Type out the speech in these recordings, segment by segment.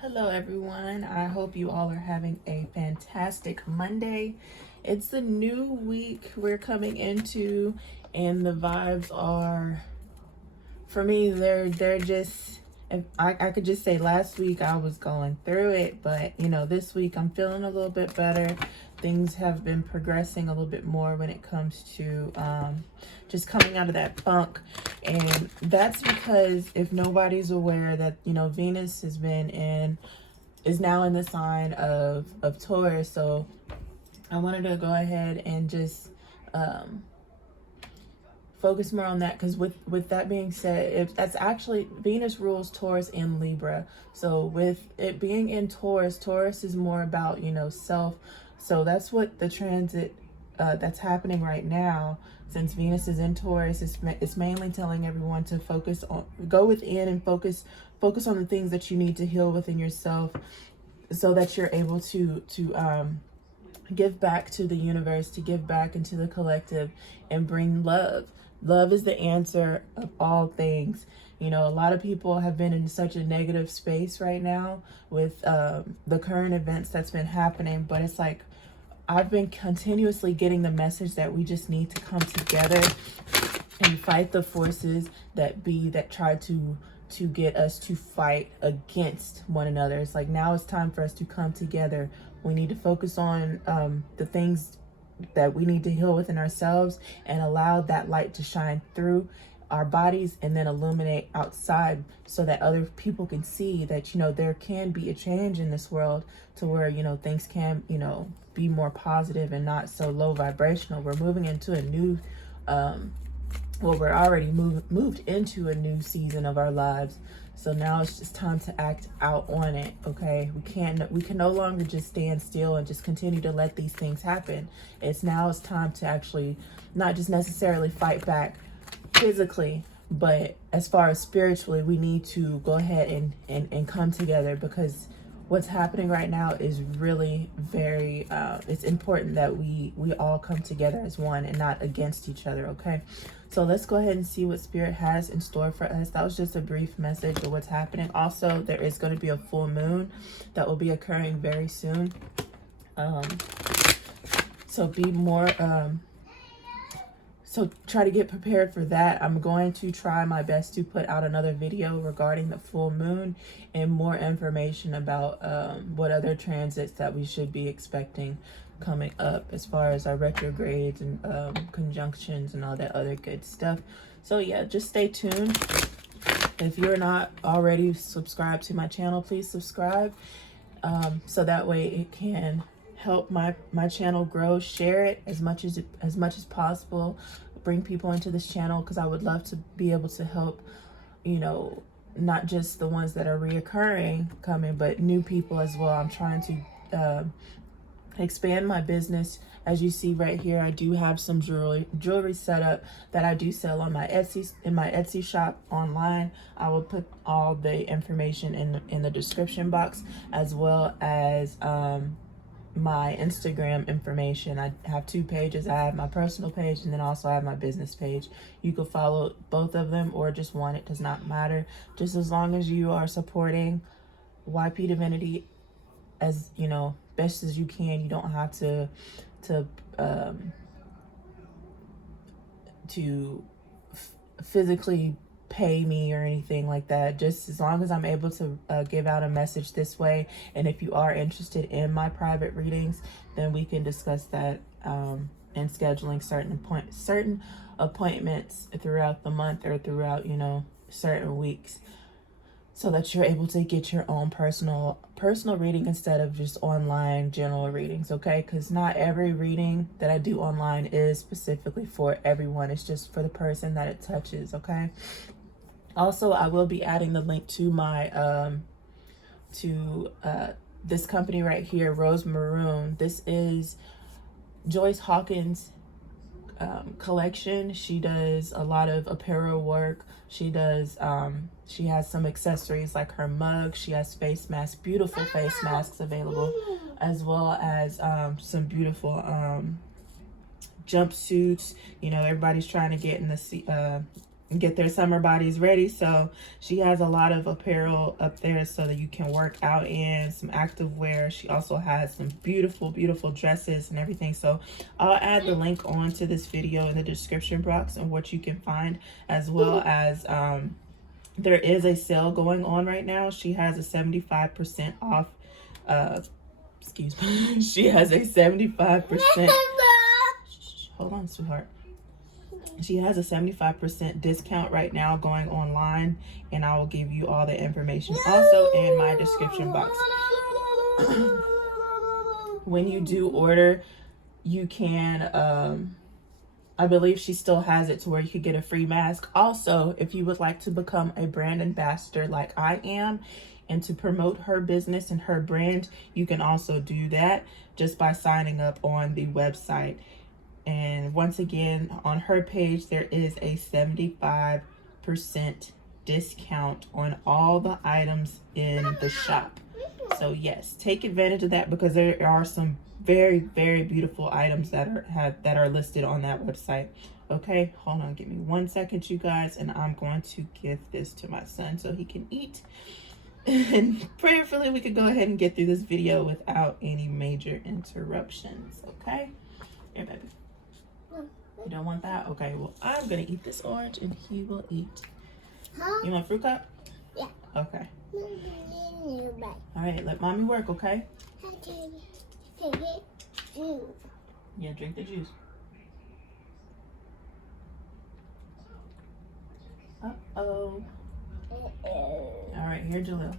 Hello everyone, I hope you all are having a fantastic Monday. It's the new week we're coming into, and the vibes are, for me, they're just, if I could just say last week I was going through it, but this week I'm feeling a little bit better. Things have been progressing a little bit more when it comes to just coming out of that funk. And that's because, if nobody's aware, that Venus is now in the sign of Taurus. So I wanted to go ahead and just focus more on that, because with that being said, if that's actually, Venus rules Taurus and Libra. So with it being in Taurus is more about self. So that's what the transit that's happening right now. Since Venus is in Taurus, it's mainly telling everyone to go within and focus on the things that you need to heal within yourself, so that you're able to give back to the universe, to give back into the collective, and bring love. Love is the answer of all things. A lot of people have been in such a negative space right now with the current events that's been happening, but it's like I've been continuously getting the message that we just need to come together and fight the forces that try to get us to fight against one another. It's like now it's time for us to come together. We need to focus on the things that we need to heal within ourselves, and allow that light to shine through our bodies and then illuminate outside, so that other people can see that there can be a change in this world, to where things can be more positive and not so low vibrational. We're moving into a new we're already moved into a new season of our lives. So now it's just time to act out on it, okay? We can no longer just stand still and just continue to let these things happen. It's time to actually not just necessarily fight back physically, but as far as spiritually, we need to go ahead and come together, because what's happening right now is really very it's important that we all come together as one and not against each other, okay? So let's go ahead and see what Spirit has in store for us. That was just a brief message of what's happening. Also, there is going to be a full moon that will be occurring very soon. So be more so try to get prepared for that. I'm going to try my best to put out another video regarding the full moon and more information about what other transits that we should be expecting coming up, as far as our retrogrades and conjunctions and all that other good stuff. So yeah, just stay tuned. If you're not already subscribed to my channel, please subscribe, so that way it can help my channel grow. Share it as much as possible. Bring people into this channel, because I would love to be able to help not just the ones that are reoccurring coming, but new people as well. I'm trying to expand my business. As you see right here, I do have some jewelry set up that I do sell on my Etsy shop online. I will put all the information in the description box, as well as my Instagram information. I have 2 pages. I have my personal page, and then also I have my business page. You can follow both of them or just one. It does not matter. Just as long as you are supporting YP Divinity as best as you can. You don't have to physically pay me or anything like that. Just as long as I'm able to give out a message this way. And if you are interested in my private readings, then we can discuss that and scheduling certain appointments throughout the month, or throughout certain weeks, so that you're able to get your own personal reading instead of just online general readings, okay? Because not every reading that I do online is specifically for everyone. It's just for the person that it touches, okay? Also, I will be adding the link to my this company right here, Rose Maroon. This is Joyce Hawkins' collection. She does a lot of apparel work. She has some accessories like her mug. She has face masks, beautiful face masks available, as well as some beautiful jumpsuits. Everybody's trying to get in the get their summer bodies ready. So she has a lot of apparel up there so that you can work out in, some active wear. She also has some beautiful dresses and everything. So I'll add the link onto this video in the description box and what you can find, as well as there is a sale going on right now. She has a 75% off, excuse me, she has a 75%, hold on, sweetheart. She has a 75% discount right now going online, and I will give you all the information also in my description box. When you do order, you can, I believe she still has it to where you could get a free mask. Also, if you would like to become a brand ambassador like I am and to promote her business and her brand, you can also do that just by signing up on the website. And once again, on her page, there is a 75% discount on all the items in the shop. So yes, take advantage of that, because there are some very beautiful items that are listed on that website. Okay, hold on, give me 1 second, you guys, and I'm going to give this to my son so he can eat. And prayerfully, we could go ahead and get through this video without any major interruptions. Okay, here, baby. You don't want that? Okay, well, I'm gonna eat this orange and he will eat. You want fruit cup? Yeah. Okay. All right, let mommy work, okay? Yeah, drink the juice. Uh-oh. All right, here, Jalil.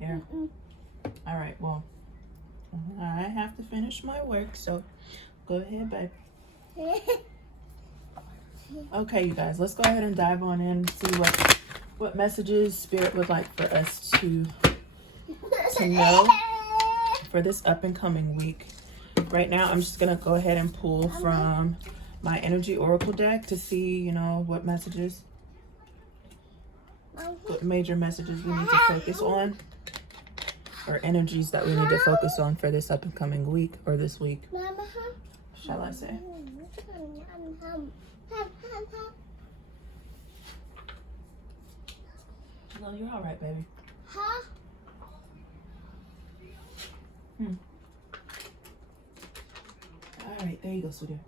Here. All right, well, I have to finish my work, so go ahead, babe. Okay, you guys, let's go ahead and dive on in and see what messages Spirit would like for us to know for this up and coming week. Right now, I'm just gonna go ahead and pull from my energy oracle deck to see, you know, what messages, what major messages we need to focus on, or energies that we need to focus on for this up and coming week, or this week, shall I say. No, you're all right, baby. All right, there you go, sweetie.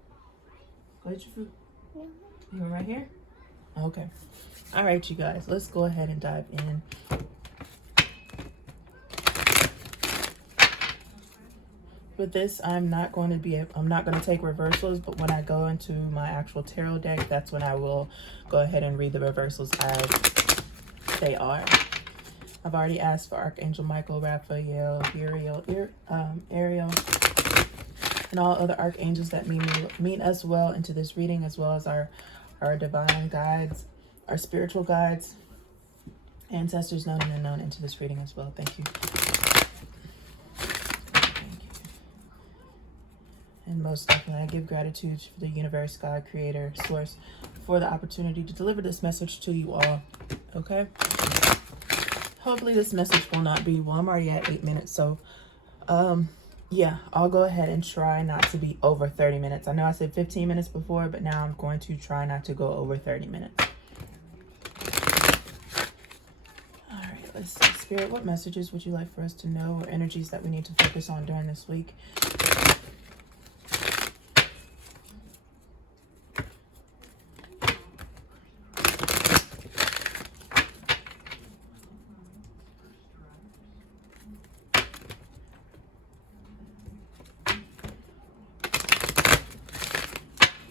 Go eat your food. You want right here? Okay. All right, you guys, let's go ahead and dive in. With this, I'm not going to take reversals, but when I go into my actual tarot deck, that's when I will go ahead and read the reversals as they are. I've already asked for Archangel Michael, Raphael, Ariel, and all other archangels that mean us well into this reading, as well as our divine guides, our spiritual guides, ancestors known and unknown into this reading as well. Thank you. And most definitely, I give gratitude for the universe, God, creator, source, for the opportunity to deliver this message to you all. Okay? Hopefully this message will not be, well, I'm already at 8 minutes. So, yeah, I'll go ahead and try not to be over 30 minutes. I know I said 15 minutes before, but now I'm going to try not to go over 30 minutes. All right, let's see. Spirit, what messages would you like for us to know, or energies that we need to focus on during this week?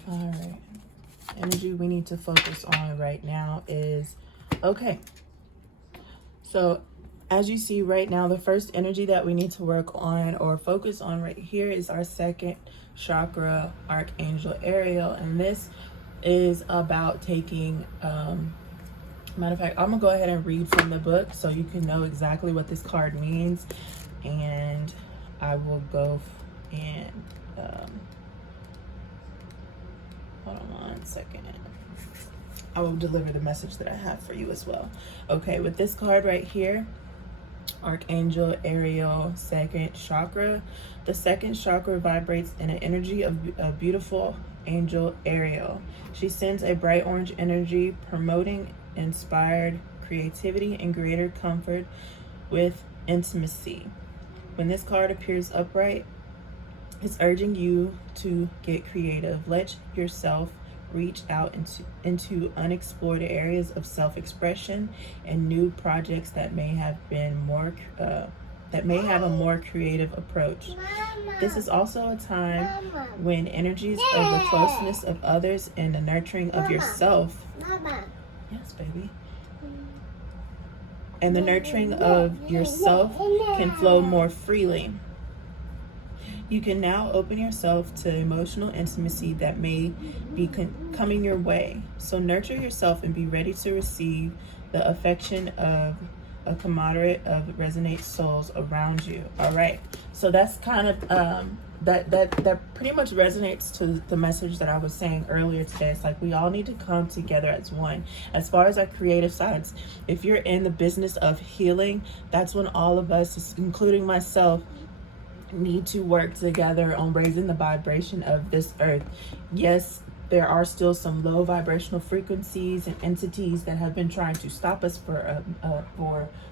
All right, energy we need to focus on right now is, okay, so as you see right now, the first energy that we need to work on or focus on right here is our second chakra, Archangel Ariel. And this is about taking, matter of fact, I'm gonna go ahead and read from the book so you can know exactly what this card means. And I will go and, hold on 1 second. I will deliver the message that I have for you as well. Okay, with this card right here, Archangel Ariel, second chakra. The second chakra vibrates in an energy of beautiful Angel Ariel. She sends a bright orange energy promoting inspired creativity and greater comfort with intimacy. When this card appears upright, it's urging you to get creative. Let yourself reach out into unexplored areas of self-expression and new projects that may have been more that may have a more creative approach. This is also a time when energies of the closeness of others and the nurturing of yourself. Yes, baby. And the nurturing of yourself can flow more freely. You can now open yourself to emotional intimacy that may be coming your way. So nurture yourself and be ready to receive the affection of a camaraderie of resonate souls around you. All right. So that's kind of that pretty much resonates to the message that I was saying earlier today. It's like we all need to come together as one. As far as our creative sides, if you're in the business of healing, that's when all of us, including myself, need to work together on raising the vibration of this earth. Yes, there are still some low vibrational frequencies and entities that have been trying to stop us for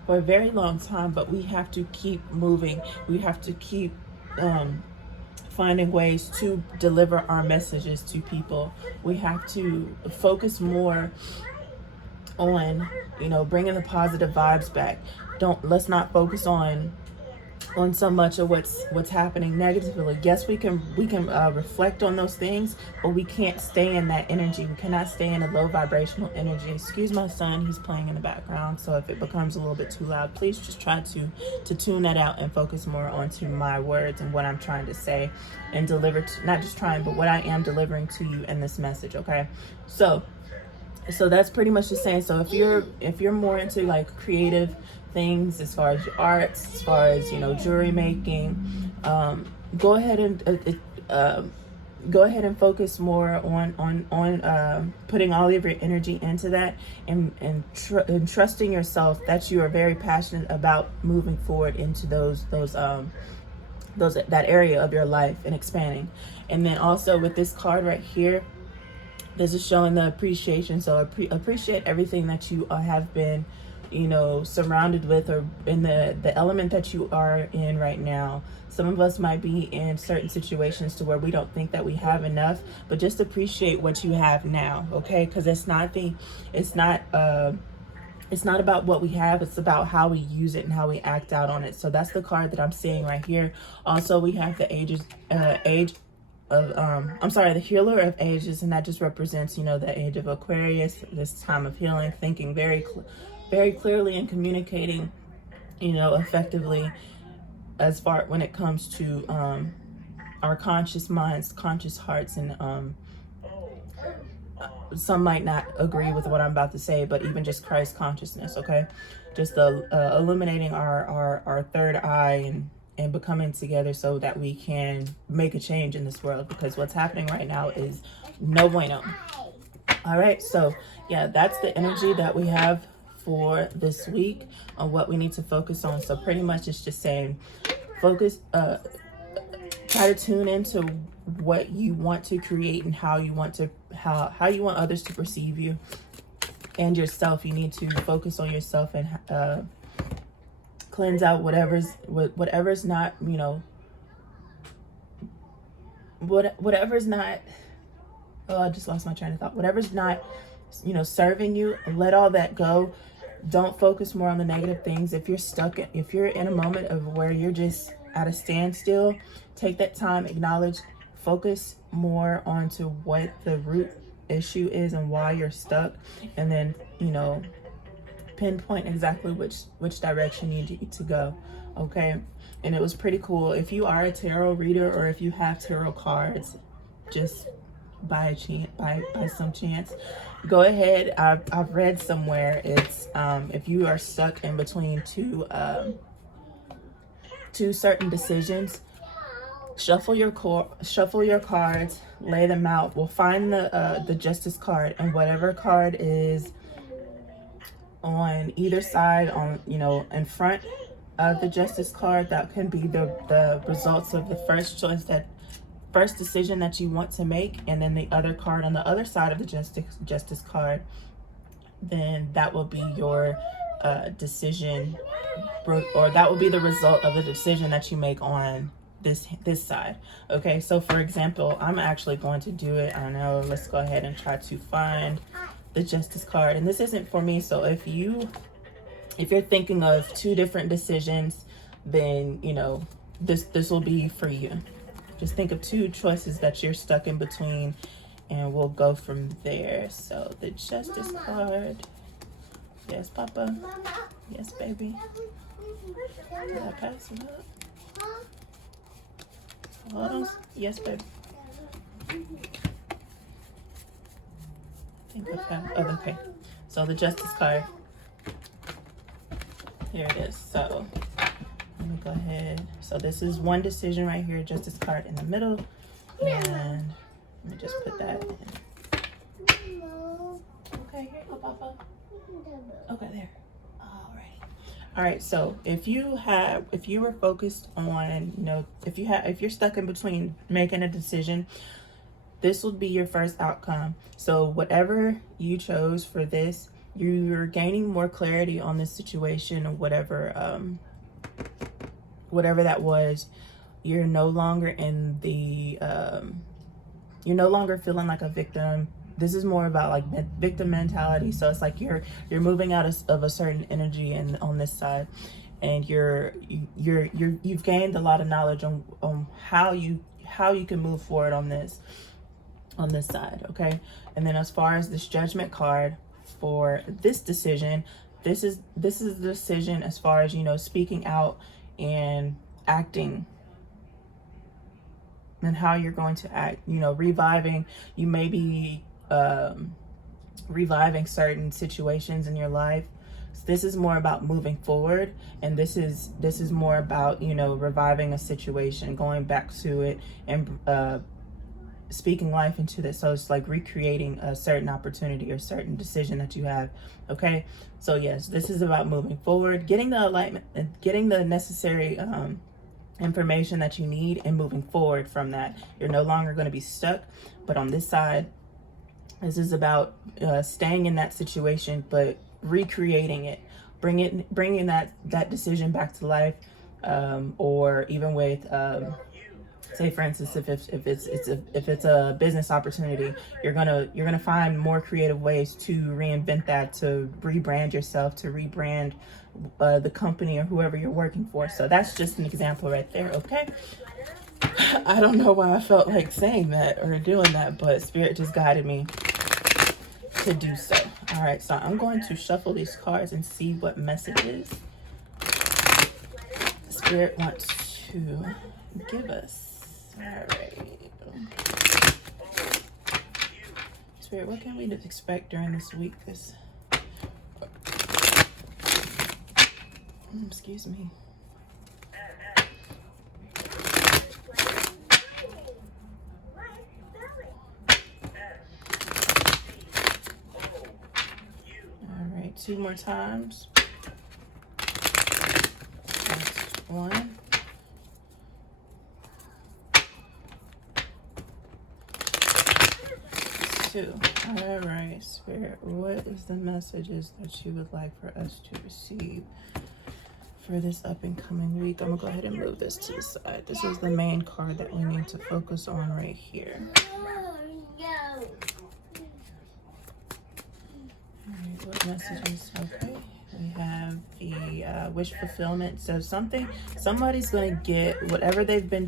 a very long time, but we have to keep moving. We have to keep finding ways to deliver our messages to people. We have to focus more on, bringing the positive vibes back. Let's not focus on so much of what's happening negatively. Yes, we can reflect on those things, but we can't stay in that energy. We cannot stay in a low vibrational energy. Excuse my son, he's playing in the background, so if it becomes a little bit too loud, please just try to tune that out and focus more onto my words and what I'm trying to say and deliver not just trying, but what I am delivering to you in this message. Okay, so that's pretty much the same. So if you're more into like creative things, as far as your arts, as far as jewelry making, go ahead and focus more on putting all of your energy into that and trusting yourself that you are very passionate about moving forward into that area of your life and expanding. And then also with this card right here, this is showing the appreciation. So appreciate everything that you have been surrounded with, or in the element that you are in right now. Some of us might be in certain situations to where we don't think that we have enough, but just appreciate what you have now, okay? Because it's not about what we have, it's about how we use it and how we act out on it. So that's the card that I'm seeing right here. Also, we have the the healer of ages, and that just represents, the age of Aquarius, this time of healing, thinking very clearly and communicating, effectively as far when it comes to our conscious minds, conscious hearts, and some might not agree with what I'm about to say, but even just Christ consciousness, okay? Just illuminating our third eye and becoming together so that we can make a change in this world, because what's happening right now is no bueno. All right, so yeah, that's the energy that we have for this week on what we need to focus on. So pretty much it's just saying focus, try to tune into what you want to create and how you want others to perceive you and yourself. You need to focus on yourself and cleanse out whatever's not, whatever's not, oh, I just lost my train of thought. Whatever's not, serving you, let all that go. Don't focus more on the negative things. If you're in a moment of where you're just at a standstill, take that time, acknowledge, focus more onto what the root issue is and why you're stuck, and then, pinpoint exactly which direction you need to go. Okay. And it was pretty cool. If you are a tarot reader, or if you have tarot cards, just by some chance, go ahead. I've read somewhere it's if you are stuck in between two certain decisions, shuffle your cards, lay them out. We'll find the Justice card, and whatever card is on either side, on in front of the Justice card, that can be the results of the first choice that first decision that you want to make, and then the other card on the other side of the justice card, then that will be your decision, or that will be the result of the decision that you make on this side. Okay, so for example, I'm actually going to do it. I know, let's go ahead and try to find the justice card. And this isn't for me, so if you're thinking of two different decisions, then you know this will be for you. Just think of two choices that you're stuck in between, and we'll go from there. So the justice card. Yes, Papa. Yes, baby. Did I pass it up? Hold on. Yes, baby. Oh, okay. So the justice card. Here it is. So let me go ahead. So this is one decision right here, justice card in the middle. And let me just put that in. Okay, here you go, Papa. Okay, there. All right, so if you were focused on, you know, if you're stuck in between making a decision, this would be your first outcome. So whatever you chose for this, you're gaining more clarity on this situation, or whatever that was. You're no longer in the you're no longer feeling like a victim. This is more about like victim mentality. So it's like you're moving out of a certain energy, and on this side, and you've gained a lot of knowledge on how you can move forward on this side. Okay, and then as far as this judgment card for this decision, this is the decision as far as, you know, speaking out and acting, and how you're going to act. You know, reviving. You may be reviving certain situations in your life. So this is more about moving forward, and this is more about, you know, reviving a situation, going back to it, and speaking life into this. So it's like recreating a certain opportunity or certain decision that you have. Okay, so yes, this is about moving forward, getting the alignment, and getting the necessary information that you need, and moving forward from that. You're no longer going to be stuck. But on this side, this is about staying in that situation, but recreating it, bringing that decision back to life, or even with, say for instance, if it's a business opportunity, you're gonna find more creative ways to reinvent that, to rebrand yourself, to rebrand the company or whoever you're working for. So that's just an example right there. Okay. I don't know why I felt like saying that or doing that, but Spirit just guided me to do so. All right, so I'm going to shuffle these cards and see what messages Spirit wants to give us. All right. Spirit, what can we expect during this week? Excuse me. Two more times. That's one. Two. All right, Spirit, what is the messages that you would like for us to receive for this up and coming week? I'm gonna go ahead and move this to the side. This is the main card that we need to focus on right here. What messages? Okay, we have the wish fulfillment. So somebody's going to get whatever they've been,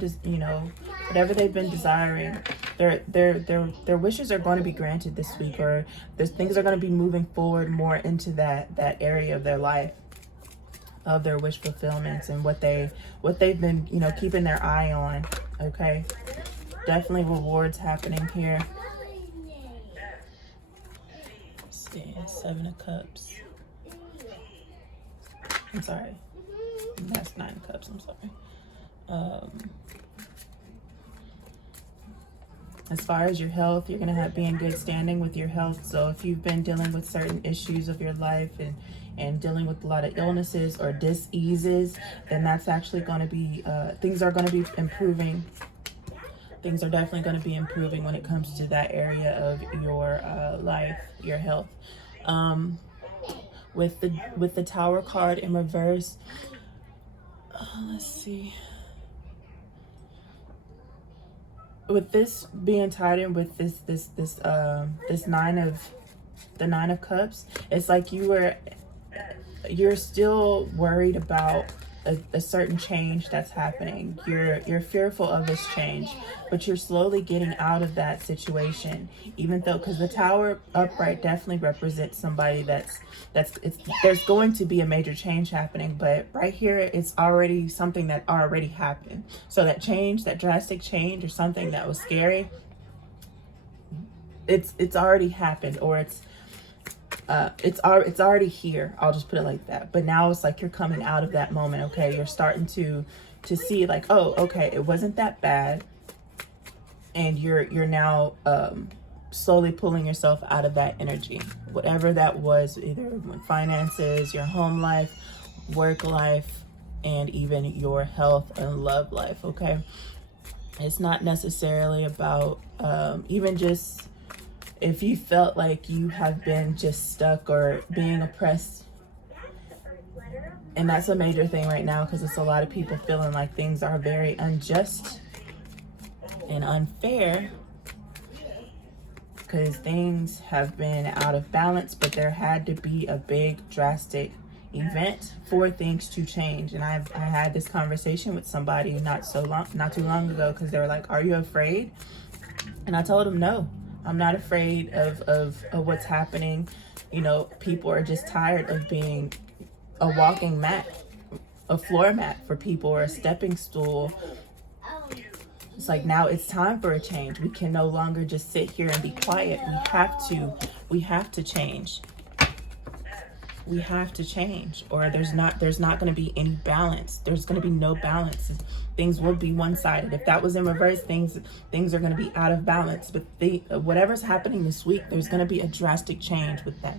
whatever they've been desiring. Their wishes are going to be granted this week, or things are going to be moving forward more into that area of their life, of their wish fulfillments, and what they've been, keeping their eye on. Okay, definitely rewards happening here. Seven of Cups. I'm sorry. That's 9 of Cups. I'm sorry. As far as your health, you're going to be in good standing with your health. So if you've been dealing with certain issues of your life and dealing with a lot of illnesses or diseases, then that's actually going to be, things are going to be improving. Things are definitely going to be improving when it comes to that area of your life, your health. With the Tower card in reverse, let's see. With this being tied in with this nine of cups, it's like you're still worried about a certain change that's happening. You're fearful of this change, but you're slowly getting out of that situation, even though, because the Tower upright definitely represents somebody there's going to be a major change happening, but right here it's already something that already happened. So that change, that drastic change, or something that was scary, it's already happened, or it's already here. I'll just put it like that. But now it's like you're coming out of that moment. Okay, you're starting to see like, oh, okay, it wasn't that bad, and you're now slowly pulling yourself out of that energy, whatever that was, either with finances, your home life, work life, and even your health and love life. Okay, it's not necessarily about even just if you felt like you have been just stuck or being oppressed. And that's a major thing right now, because it's a lot of people feeling like things are very unjust and unfair, because things have been out of balance, but there had to be a big drastic event for things to change. And I had this conversation with somebody not too long ago, because they were like, are you afraid? And I told them, no, I'm not afraid of what's happening. You know, people are just tired of being a walking mat, a floor mat for people, or a stepping stool. It's like, now it's time for a change. We can no longer just sit here and be quiet. We have to change. We have to change, or there's not going to be any balance. There's going to be no balance. Things will be one-sided. If that was in reverse, things are going to be out of balance. But whatever's happening this week, there's going to be a drastic change with that.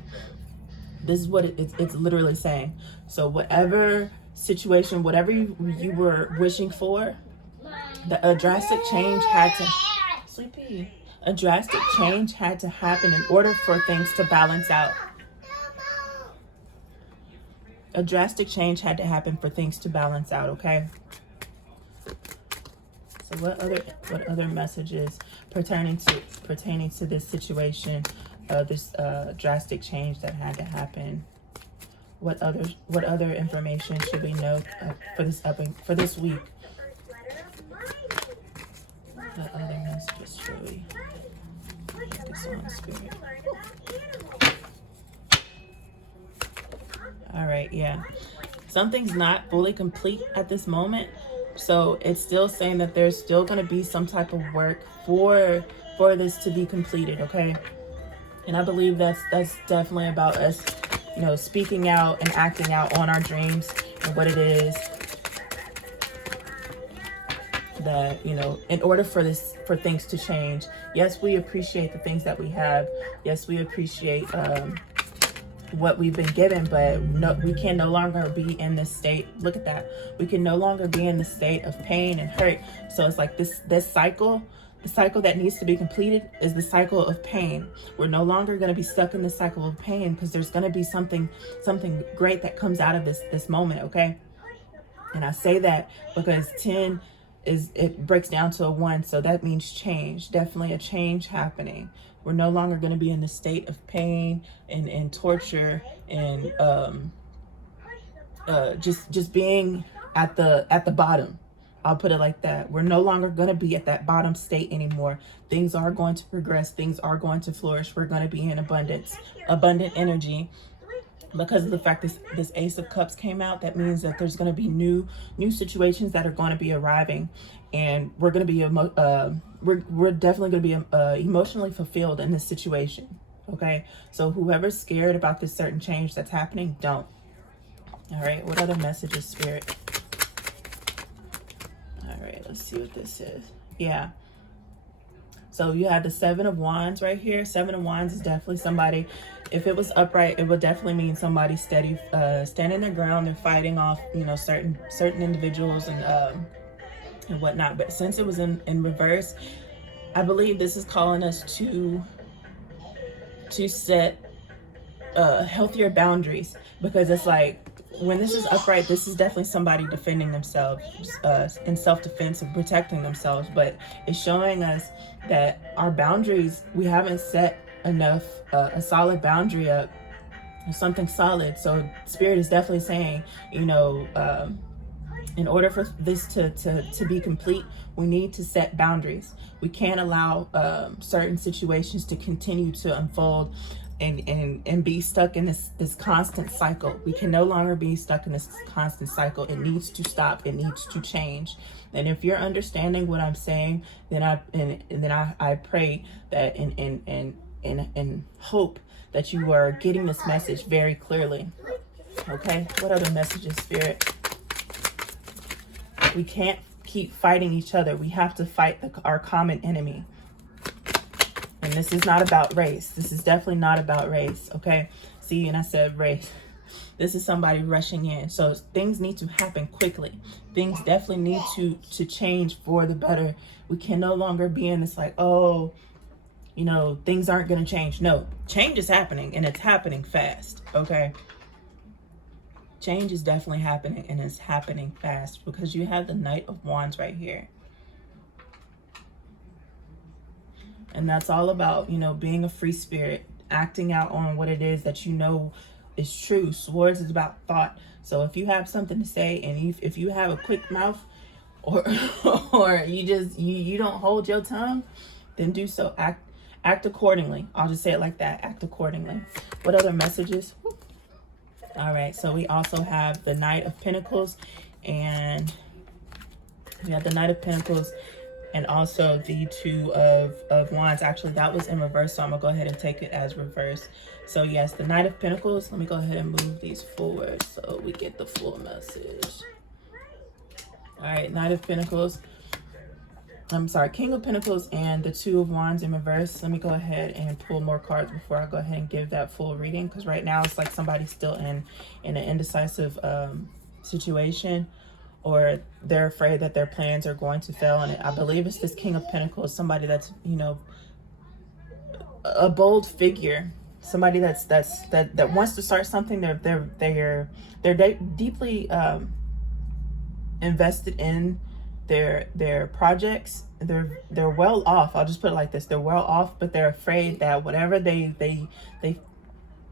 This is what it's literally saying. So whatever situation, whatever you were wishing for, a drastic change had to, sleepy, a drastic change had to happen in order for things to balance out. A drastic change had to happen for things to balance out, okay? So what other messages pertaining to this situation, this drastic change that had to happen? What other information should we know for this week? What other messages should we focus on, Spirit? All right, yeah. Something's not fully complete at this moment. So it's still saying that there's still going to be some type of work for this to be completed, okay? And I believe that's definitely about us, you know, speaking out and acting out on our dreams and what it is that, you know, in order for things to change. Yes, we appreciate the things that we have. Yes, we appreciate what we've been given, but no, we can no longer be in this state. Look at that. We can no longer be in the state of pain and hurt. So it's like this cycle, the cycle that needs to be completed is the cycle of pain. We're no longer going to be stuck in the cycle of pain, because there's going to be something great that comes out of this moment, okay? And I say that because 10 it breaks down to a 1, so that means change. Definitely a change happening. We're no longer going to be in the state of pain and torture and just being at the bottom. I'll put it like that. We're no longer going to be at that bottom state anymore. Things are going to progress. Things are going to flourish. We're going to be in abundant energy. Because of the fact this Ace of Cups came out, that means that there's going to be new situations that are going to be arriving, and we're going to be we're definitely going to be emotionally fulfilled in this situation. Okay, so whoever's scared about this certain change that's happening, don't. All right, what other messages, Spirit? All right, let's see what this is. Yeah. So you have the 7 of Wands right here. 7 of Wands is definitely somebody. If it was upright, it would definitely mean somebody steady, standing their ground. They're fighting off, you know, certain individuals and and whatnot. But since it was in reverse, I believe this is calling us to set healthier boundaries, because it's like, when this is upright, this is definitely somebody defending themselves in self-defense and protecting themselves. But it's showing us that our boundaries, we haven't set enough, a solid boundary up, something solid. So Spirit is definitely saying, you know, in order for this to be complete, we need to set boundaries. We can't allow certain situations to continue to unfold and be stuck in this constant cycle. We can no longer be stuck in this constant cycle. It needs to stop. It needs to change. And if you're understanding what I'm saying, then I pray that and hope that you are getting this message very clearly. Okay, what other messages, Spirit? We can't keep fighting each other. We have to fight our common enemy. And this is not about race. This is definitely not about race, okay? See, and I said race. This is somebody rushing in. So things need to happen quickly. Things definitely need to change for the better. We can no longer be in this like, oh, you know, things aren't going to change. No, change is happening, and it's happening fast, okay? Change is definitely happening, and it's happening fast, because you have the Knight of Wands right here. And that's all about, you know, being a free spirit, acting out on what it is that you know is true. Swords is about thought. So if you have something to say, and if you have a quick mouth, or you don't hold your tongue, then do so. Act accordingly. I'll just say it like that. Act accordingly. What other messages? All right. So we also have the Knight of Pentacles, and we have the Knight of Pentacles, and also the Two of Wands. Actually, that was in reverse, so I'm gonna go ahead and take it as reverse. So yes, the Knight of Pentacles. Let me go ahead and move these forward so we get the full message. All right, Knight of Pentacles. I'm sorry, King of Pentacles and the Two of Wands in reverse. Let me go ahead and pull more cards before I go ahead and give that full reading, because right now it's like somebody's still in an indecisive situation, or they're afraid that their plans are going to fail. And I believe it's this King of Pentacles, somebody that's, you know, a bold figure, somebody that wants to start something. They're deeply invested in their projects. They're well off. I'll just put it like this: they're well off, but they're afraid that whatever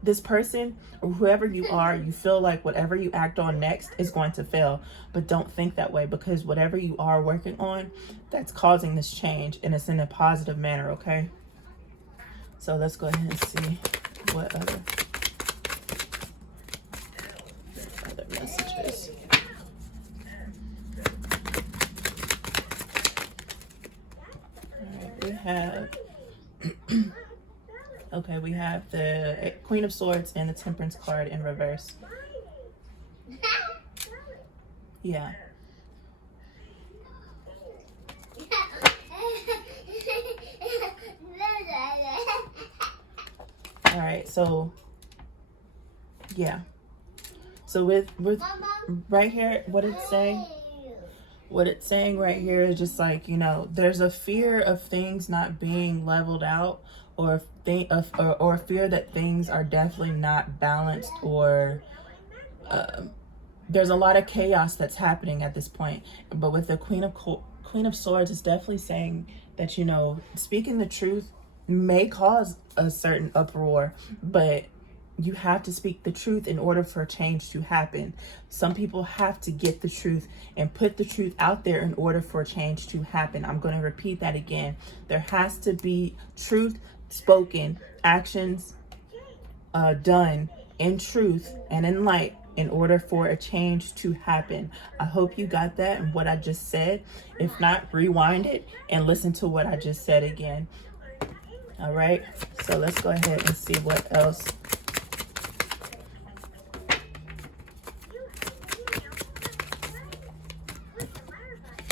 this person or whoever you are, you feel like whatever you act on next is going to fail. But don't think that way, because whatever you are working on, that's causing this change, and it's in a positive manner, okay? So let's go ahead and see what other messages. All right, we have okay, we have the Queen of Swords and the Temperance card in reverse. Yeah. All right, so yeah. So with right here, what it's saying right here is just like, you know, there's a fear of things not being leveled out, or fear that things are definitely not balanced, or there's a lot of chaos that's happening at this point. But with the Queen of Swords, it's definitely saying that, you know, speaking the truth may cause a certain uproar, but you have to speak the truth in order for change to happen. Some people have to get the truth and put the truth out there in order for change to happen. I'm going to repeat that again. There has to be truth spoken, actions done in truth and in light in order for a change to happen. I hope you got that and what I just said. If not, rewind it and listen to what I just said again. All right, so let's go ahead and see what else.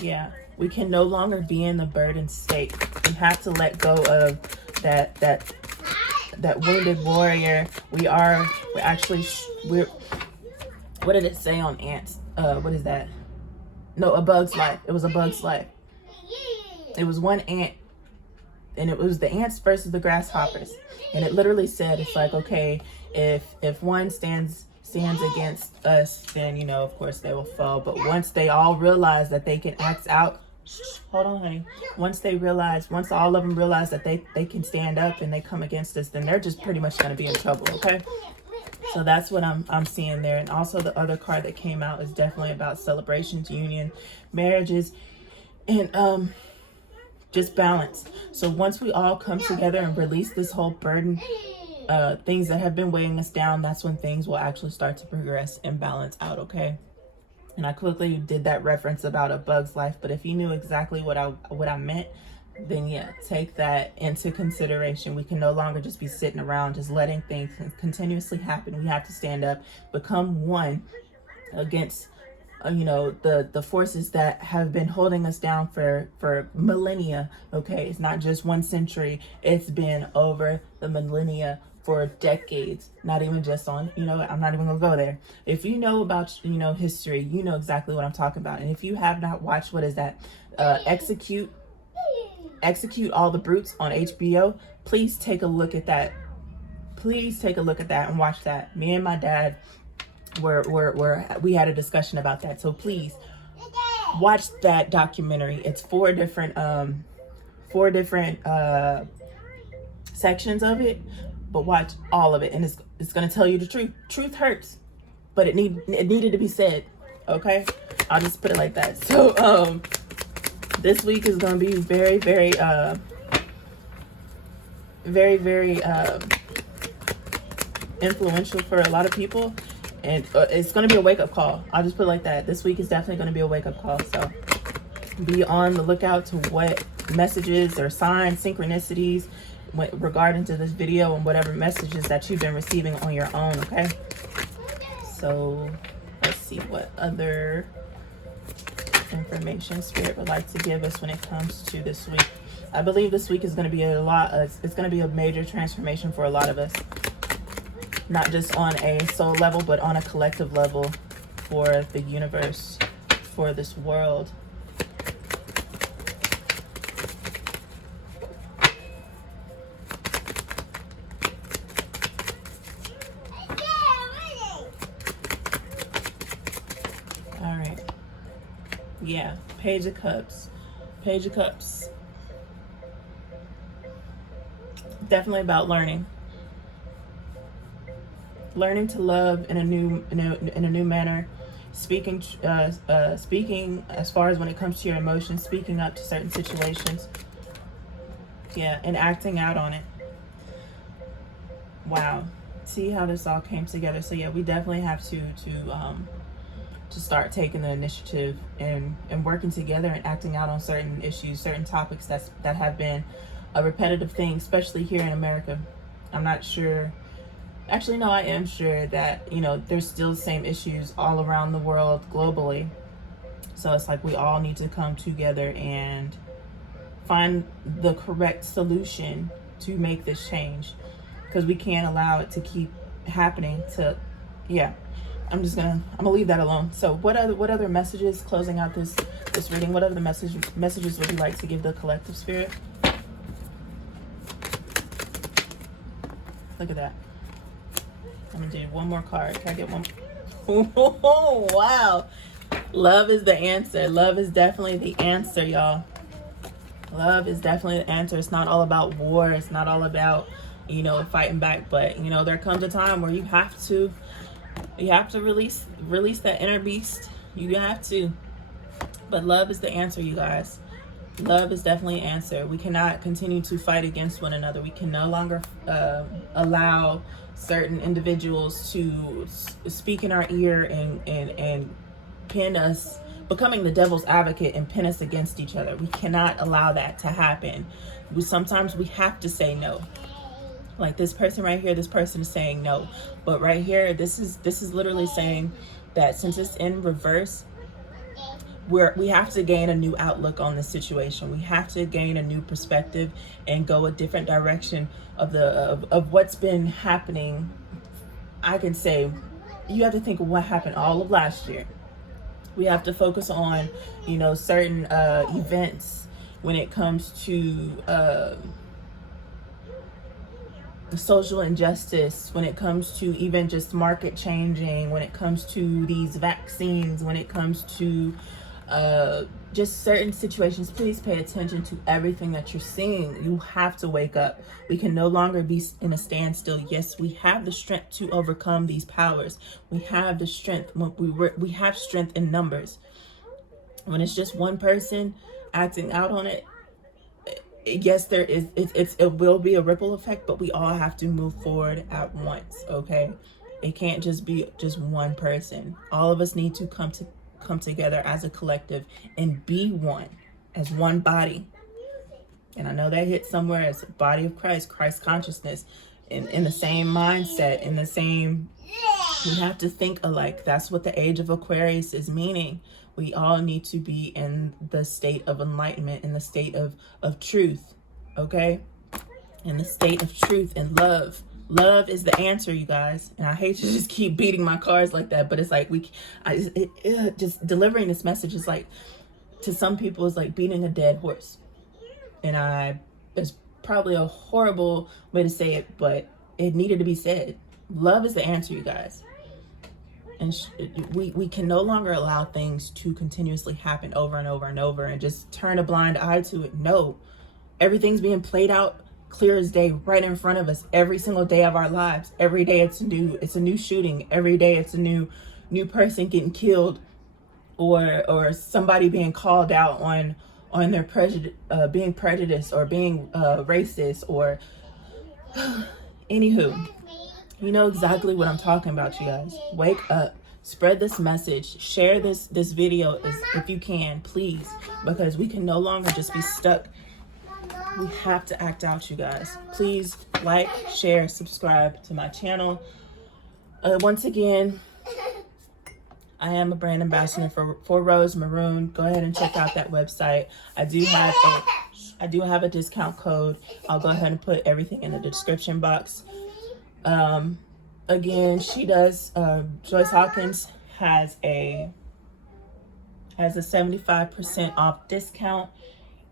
Yeah, we can no longer be in the burdened state. We have to let go of that wounded warrior. We're what did it say on ants? What is that? No, A Bug's Life. It was A Bug's Life. It was one ant, and it was the ants versus the grasshoppers. And it literally said, it's like, okay, if one stands against us, then, you know, of course they will fall. But once they all realize that they can act out, hold on, honey. Once all of them realize that they can stand up and they come against us, then they're just pretty much going to be in trouble, okay? So that's what I'm seeing there. And also the other card that came out is definitely about celebrations, union, marriages, and just balance. So once we all come together and release this whole burden, things that have been weighing us down, that's when things will actually start to progress and balance out, okay? And I quickly did that reference about A Bug's Life, but if you knew exactly what I meant, then yeah, take that into consideration. We can no longer just be sitting around just letting things continuously happen. We have to stand up, become one against you know, the forces that have been holding us down for millennia, okay? It's not just 1 century, it's been over the millennia, for decades, not even just on, you know, I'm not even gonna go there. If you know about, you know, history, you know exactly what I'm talking about. And if you have not watched, what is that? Execute All the Brutes on HBO, please take a look at that. Please take a look at that and watch that. Me and my dad we had a discussion about that. So please watch that documentary. It's four different sections of it, but watch all of it, and it's gonna tell you the truth. Truth hurts, but it needed to be said. Okay, I'll just put it like that. So this week is gonna be very influential for a lot of people, and it's gonna be a wake-up call. I'll just put it like that. This week is definitely gonna be a wake-up call. So be on the lookout to what messages or signs, synchronicities regarding to this video, and whatever messages that you've been receiving on your own. Okay, so let's see what other information Spirit would like to give us when it comes to this week. I believe this week is going to be it's going to be a major transformation for a lot of us, not just on a soul level, but on a collective level for the universe, for this world. All right. Yeah, Page of Cups. Page of Cups. Definitely about learning to love in a new manner, speaking as far as when it comes to your emotions, speaking up to certain situations, yeah, and acting out on it. Wow, see how this all came together. So yeah, we definitely have to start taking the initiative and working together and acting out on certain issues, certain topics that have been a repetitive thing, especially here in America. I'm not sure, actually no, I am sure that, you know, there's still the same issues all around the world globally. So it's like we all need to come together and find the correct solution to make this change, because we can't allow it to keep happening. To yeah, I'm gonna leave that alone. So what other messages, closing out this reading, what other messages would you like to give the collective, Spirit? Look at that. I'm gonna do one more card. Can I get one? Oh, wow. Love is the answer. Love is definitely the answer, y'all. Love is definitely the answer. It's not all about war. It's not all about, you know, fighting back. But, you know, there comes a time where you have to release that inner beast. You have to. But love is the answer, you guys. Love is definitely an answer. We cannot continue to fight against one another. We can no longer allow certain individuals to speak in our ear and pin us, becoming the devil's advocate and pin us against each other. We cannot allow that to happen. Sometimes we have to say no. Like this person right here, this person is saying no. But right here, this is literally saying that since it's in reverse, we have to gain a new outlook on the situation. We have to gain a new perspective and go a different direction of what's been happening. I can say you have to think of what happened all of last year. We have to focus on, you know, certain events when it comes to social injustice, when it comes to even just market changing, when it comes to these vaccines, when it comes to just certain situations. Please pay attention to everything that you're seeing. You have to wake up. We can no longer be in a standstill. Yes, we have the strength to overcome these powers. We have the strength. We have strength in numbers. When it's just one person acting out on it, yes, there is, it will be a ripple effect, but we all have to move forward at once. Okay, it can't just be just one person. All of us need to come together as a collective and be one, as one body. And I know that hits somewhere as body of Christ consciousness, in the same mindset, in the same, we have to think alike. That's what the age of Aquarius is meaning. We all need to be in the state of enlightenment, in the state of truth, okay? In the state of truth and love. Love is the answer, you guys. And I hate to just keep beating my cards like that, but it's like just delivering this message is like, to some people, it's like beating a dead horse. And it's probably a horrible way to say it, but it needed to be said. Love is the answer, you guys. And we can no longer allow things to continuously happen over and over and over and just turn a blind eye to it. No, everything's being played out clear as day right in front of us every single day of our lives. Every day it's a new shooting. Every day it's a new person getting killed, or somebody being called out on their being prejudiced or being racist, or anywho. You know exactly what I'm talking about, you guys. Wake up. Spread this message. Share this video if you can, please, because we can no longer just be stuck. We have to act out, you guys. Please like, share, subscribe to my channel. Once again, I am a brand ambassador for Rose Maroon. Go ahead and check out that website. I do have a discount code. I'll go ahead and put everything in the description box. Again, she does, Joyce Hawkins has a 75% off discount.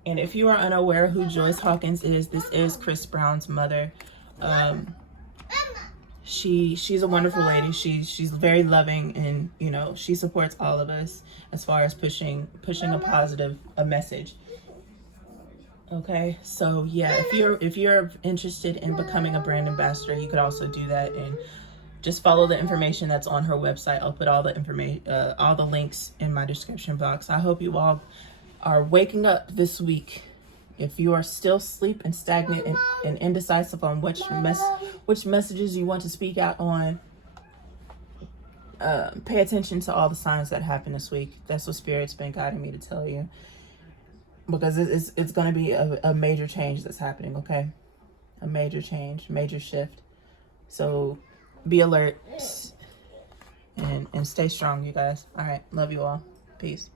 And if you are unaware who Joyce Hawkins is, this is Chris Brown's mother. She's a wonderful lady. She's very loving, and you know, she supports all of us as far as pushing a positive message. Okay, so yeah, if you're interested in becoming a brand ambassador, you could also do that, and just follow the information that's on her website. I'll put all the information, all the links in my description box. I hope you all are waking up this week. If you are still asleep and stagnant and indecisive on which messages you want to speak out on, pay attention to all the signs that happen this week. That's what Spirit's been guiding me to tell you, because it's going to be a major change that's happening. Okay, a major change, major shift. So be alert and stay strong, you guys. All right, love you all. Peace.